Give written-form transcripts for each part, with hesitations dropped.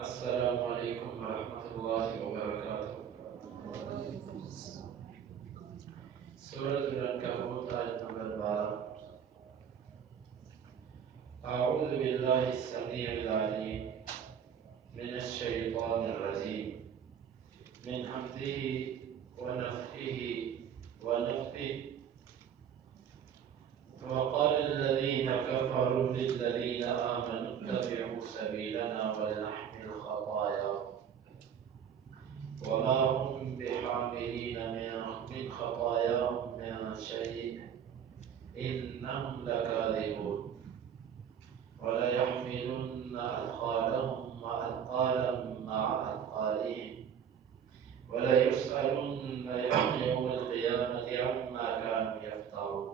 السلام علیکم ورحمۃ اللہ وبرکاتہ۔ سورۃ العنکبوت آیت نمبر 12۔ اعوذ باللہ السمیع العلیم من الشیطان الرجیم من حمزہ ونفخہ ونفثہ۔ وقال الذين كفروا للذين آمنوا اتبعوا سبيلنا ولنحمل خطاياهم وما هم بحاملين من خطاياهم من شيء إنهم لكاذبون وليحملن أثقالهم وأثقالا مع أثقالهم وليسألن يوم القيامة عما كانوا يفترون۔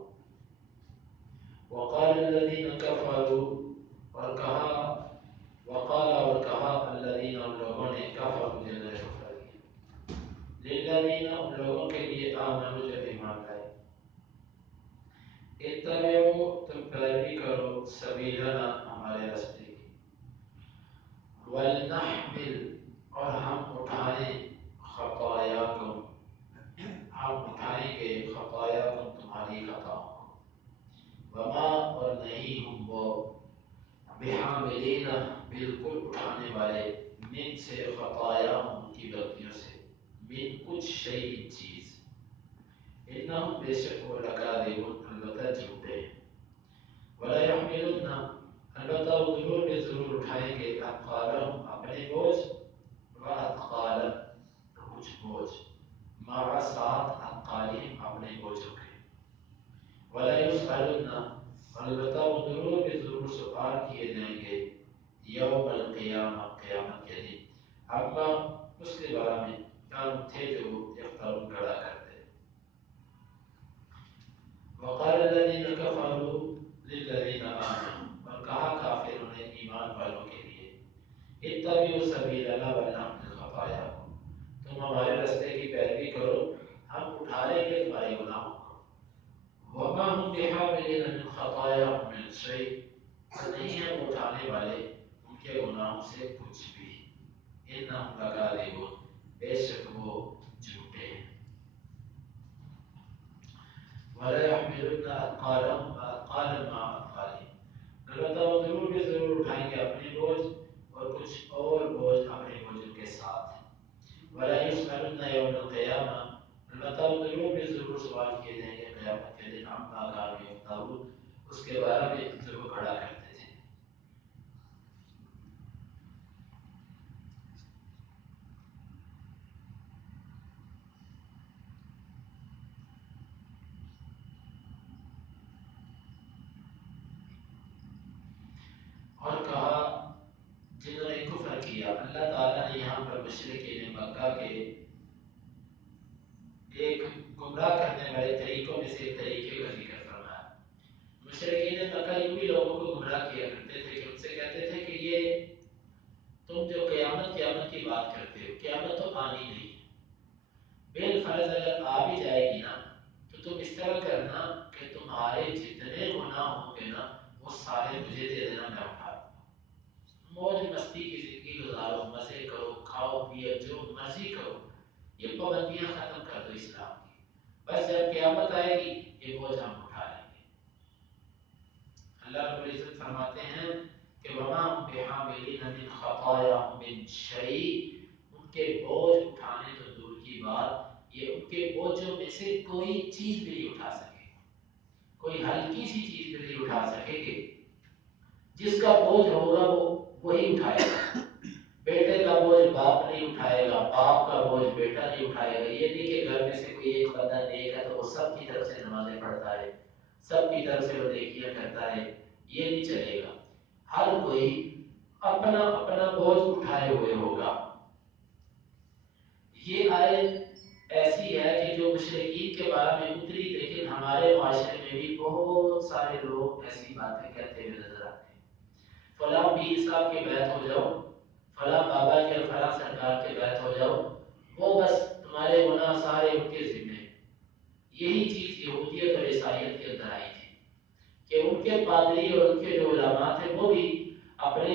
وقال الذين كفروا اور کہا الذین ان لوگوں نے کفروا جنہوں نے کفر کیا، للذین ان لوگوں کے لیے آمنوا جو ایمان لائے، اتبعوا تم پیروی کرو سبیلنا ہمارے راستے کی، ولنحمل اور ہم اٹھائیں خطایاکم ہم اٹھائیں گے خطایاکم تمہاری خطاؤں کو، وما اور نہیں ہم وہ بحاملین بالکل اٹھانے والے من سے خطایا ان کی غلطیوں سے، من کچھ شیء چیز، انہم بے شک وہ لکاذبون البتہ جھوٹے ہیں، ولا یحملن البتہ وہ ضرور بے ضرور اٹھائیں گے اثقالہم اپنے بوجھ، و اثقالا کچھ بوجھ، مع ساتھ اثقالہم اپنے بوجھوں کے، ولا یسألن البتہ وہ ضرور بے ضرور سوال کیے جائیں گے یوم القیامہ قیامت کے دن، اما اس کے بارے میں کام تھے جو یفترون گڑا کرتے۔ وقال الذین کفروا للذین آمنوا اور کہا کافروں نے ایمان والوں کے لیے، اتبعوا سبیلنا ولنحمل خطایاکم تم ہمارے راستے کی پیروی کرو ہم اٹھا لیں گے تمہارے گناہوں کو، وما هم بحاملین من خطایاهم من شیء اور نہیں ہے وہ اٹھانے والے ان کے گناہوں سے کچھ بھی، انہم لکاذبون بے شک وہ جھوٹے ہیں، ولا يحملن اثقالهم واثقالا مع اثقالهم البتہ وہ ضرور بھی ضرور اٹھائیں گے اپنے بوجھ اور کچھ اور بوجھ اپنے بوجھوں کے ساتھ، ولا يسألن يوم القیامہ البتہ وہ ضرور بھی ضرور سوال کیے جائیں گے قیامت کے دن عما كانوا يفترون اس کے بارے میں جو وہ کھڑا کرتے تھے۔ اور کہا جنہوں نے کفر کیا، اللہ تعالیٰ نے یہاں پر مشرکین مکہ کے ایک گمراہ کرنے والے طریقوں میں سے ایک طریقے کا ذکر فرمایا۔ مشرکین مکہ یوں بھی لوگوں کو گمراہ کیا کرتے تھے کہ ان سے کہتے تھے کہ یہ تم جو قیامت کی بات کرتے ہو، قیامت تو آنی نہیں ہے، بالفرض اگر آ بھی جائے گی نا تو تم اس طرح کرنا کہ تمہارے جتنے گناہ ہوں گے نا وہ سارے مجھے دے دینا، میں اٹھا لوں گا، موج مستی کی زندگی گزارو، مزے کرو، کھاؤ پیو جو مرضی کرو، یہ پابندیاں ختم کر دو اسلام کی، بس جب قیامت آئے گی یہ بوجھ ہم اٹھا لیں گے۔ اللہ رب العزت فرماتے ہیں کہ وما هم بحاملین من خطایا من شیء ان کے بوجھ اٹھانے تو دور کی بات، یہ ان کے بوجھوں میں سے کوئی چیز بھی نہیں اٹھا سکے، کوئی ہلکی سی چیز بھی نہیں اٹھا سکے گے، جس کا بوجھ ہوگا وہ وہی اٹھائے گا، بیٹے کا بوجھ باپ نہیں اٹھائے گا، باپ کا بوجھ بیٹا نہیں اٹھائے گا، یہ نہیں کہ گھر میں سے کوئی ایک بندہ نیک ہے تو وہ سب کی طرف سے نمازیں پڑھتا ہے، سب کی طرف سے وہ نیکیاں کرتا ہے، یہ نہیں چلے گا، ہر کوئی اپنا اپنا بوجھ اٹھائے ہوئے ہوگا۔ یہ آیت ایسی ہے کہ جو مشرکین کے بارے میں اتری، لیکن ہمارے معاشرے میں بھی بہت سارے لوگ ایسی باتیں کہتے ہوئے نظر آتے ہیں، فلاں پیر صاحب کے بیعت ہو جاؤ، فلاں بابا جی اور فلاں سرکار کے بیعت ہو جاؤ، وہ بس تمہارے گناہ سارے ان کے ذمہ۔ یہی چیز یہودیت اور عیسائیت کے اندر آئی تھی کہ ان کے پادری اور ان کے جو علماء تھے وہ بھی اپنے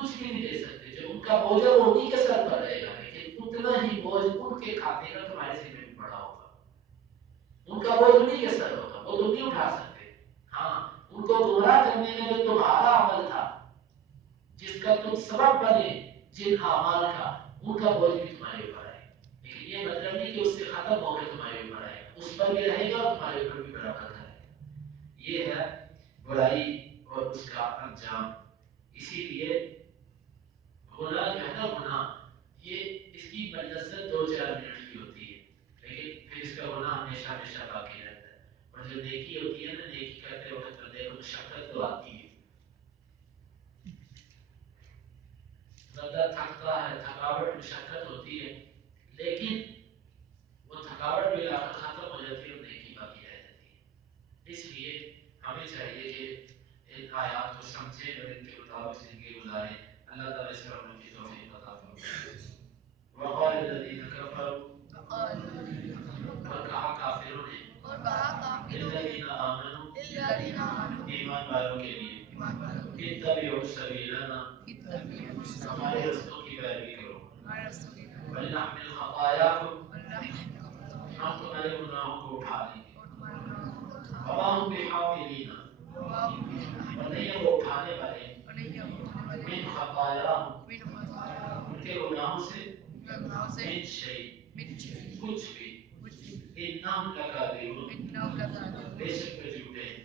کچھ بھی نہیں دے سکتے. جو ان کا بوجھ ہے وہ انہیں کے سر پر رہے گا، لیکن اتنا ہی بوجھ ان کے کھاتے کا تمہارے سر میں بھی پڑا ہوگا. ان کا بوجھ انہیں کے سر ہوگا، وہ تم نہیں اٹھا سکتے. ہاں، ان کو گمراہ کرنے میں جو تمہارا عمل تھا، جس کا تم سبب بنے، جن اعمال کا، ان کا بوجھ بھی تمہارے اوپر آئے. لیکن یہ مطلب نہیں کہ اس سے ختم ہو کر تمہارے اوپر آئے گا، اس پر بھی رہے گا اور تمہارے اوپر بھی برابر رہے گا. یہ ہے برائی اور اس کا انجام. اسی لیے گناہ جو ہے نا، گناہ یہ اس کی مجلست 2-4 منٹ کی ہوتی ہے، لیکن پھر اس کا گناہ ہمیشہ ہمیشہ باقی رہتا ہے. اور جو نیکی ہوتی ہے نا، نیکی کرتے وقت بندے کو مشقت تو آتی ہے، بندہ تھکتا ہے، تھکاوٹ مشقت ہوتی ہے، لیکن وہ تھکاوٹ بھی آخر ختم ہو جاتی ہے اور نیکی باقی رہ جاتی ہے. اس لیے ہمیں چاہیے کہ ان آیات کو سمجھیں اور ان کے مطابق زندگی گزاریں. اللہ تعالیٰ اس پر عمل کی توفیق عطا فرمائے. وقال الذين كفروا، اور کہا کافروں نے، للذین آمنوا، ایمان والوں کے لیے، اتبعوا سبیلنا، ہمارے رستوں کی پیروی کرو، ولنحمل خطاياكم، ہم تمہارے گناہوں کو اٹھا لیں گے، وما هم بحاملین، اور نہیں ہے وہ اٹھانے والے، من خطاياهم، ان کے گناہوں سے، من شیء، کچھ بھی، انہم لکاذبون، بے شک وہ جھوٹے ہیں،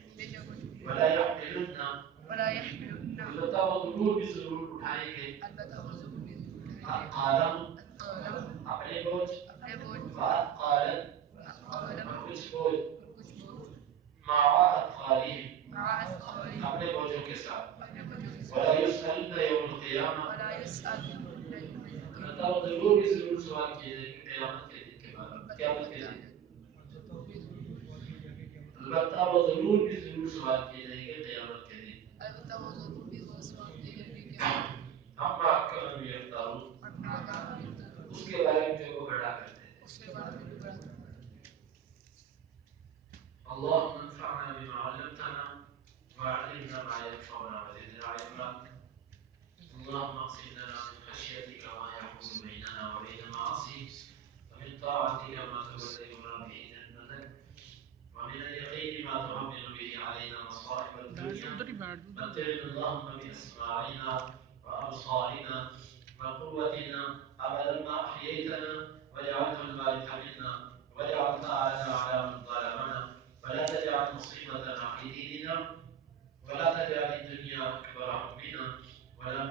ولا يحملن، البتہ وہ ضرور بھی ضرور اٹھائیں گے، اثقالہم، اپنے بوجھ، واثقالا، اور کچھ بوجھ، مع اثقالہم، اپنے بوجھوں کے ساتھ، ولا يسألن يوم القیامہ، البتہ وہ ضرور بھی ضرور سوال کیے جائیں گے قیامت کے دن کے بعد، قیامت کے دن، البتہ وہ ضرور بھی ضرور سوال کیے جائیں گے قیامت کے دن. اما كانوا يفترون، اس کے بارے میں جو وہ بڑا کرتے تھے. اللهم انفعنا بما علمتنا وعلمنا ما ينفعنا وزدنا علما. اللهم اقسم لنا من خشيتك ما يحول بيننا وبين معاصيك، ومن طاعتك ما تبلغنا به جنتك، ومن اليقين ما تهون به علينا مصائب الدنيا. متعنا اللهم بأسماعنا وأبصارنا وقوتنا أبدا ما أحييتنا، واجعله الوارث منا، واجعل ثارنا على من ظلمنا، ولا تجعل مصيبتنا في ديننا، ولا تجعل الدنيا أكبر همنا ولا